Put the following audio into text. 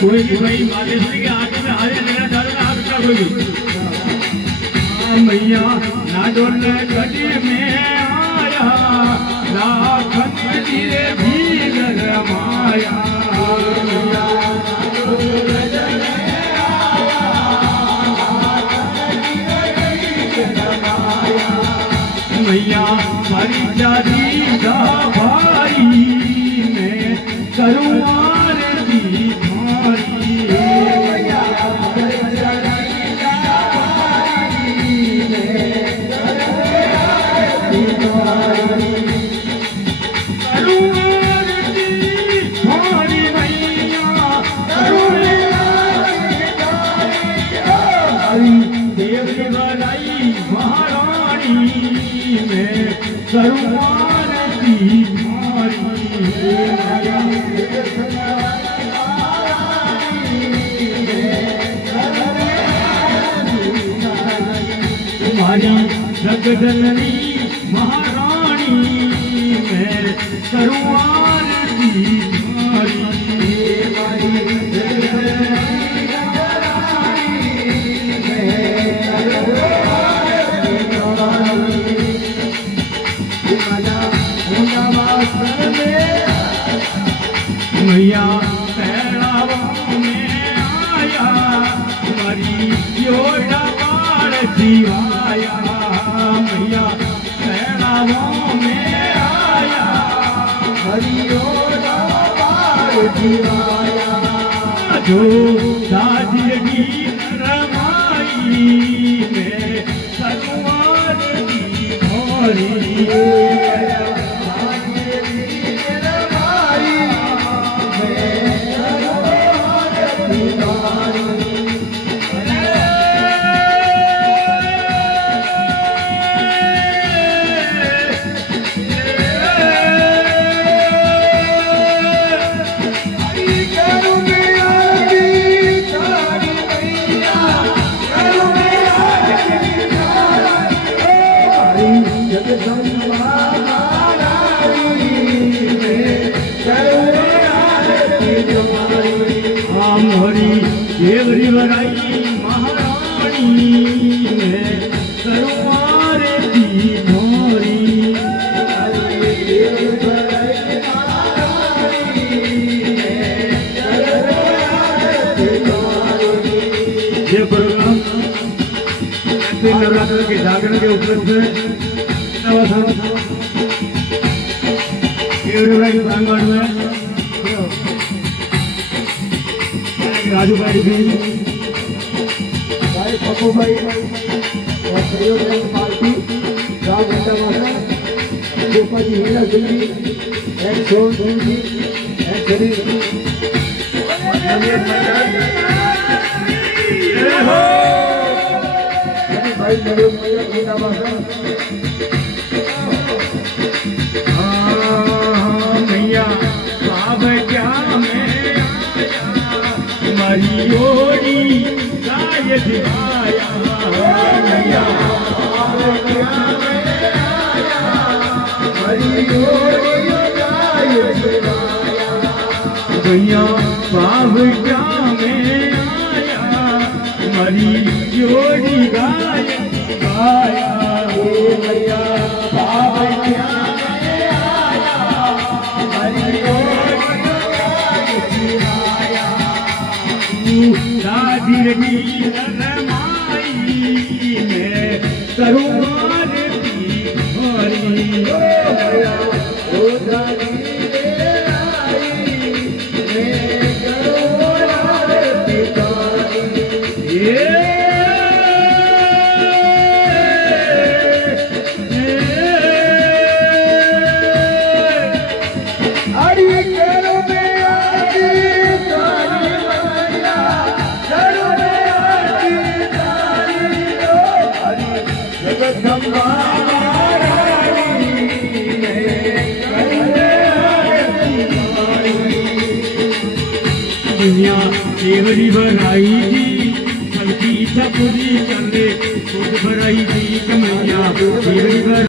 कोई भी भाई मालेश्वरी के आगे में हारे लेना चाहे ना आपका कोई मैया ना डोलने गली में आया ना खंडीरे भी रमाया मैया मारी जाती जा भाई मैं करूँ आरती जगदलनी महारानी मैं करूँ आरती तुम्हारी मैया पहरावा में आया तुम्हारी योड़ा बाढ़ जीवाया मैया पहरावा में आया हरियोड़ा बाढ़ जीवाया जो दादी रमाई में सगवार की भोरी नवरात्र के जागरण के उपलक्ष्य में प्रांगण में राजू भाई भी भाई पप्पू भाई और सहयोग पार्टी राम घंटा माता गोपा जी हीरा दिल्ली एक सोन जी एक शरीर मैया बाब क्या में तुम्हारी ओरी गाय दिवाया मैया बाब क्या में तुम्हारी ओरी गाय दिवाया मैया बाब क्या में हरी जोड़ी गाय गाया मैया बाब क्या आया हरी जोड़ी गाया राजी रही रमाई मैं करूँ आरती हरी मैया ओ राजी दुनिया केवली बनाई थी सबकी इच्छा पूरी कर ले खुद बनाई थी कमैया केवली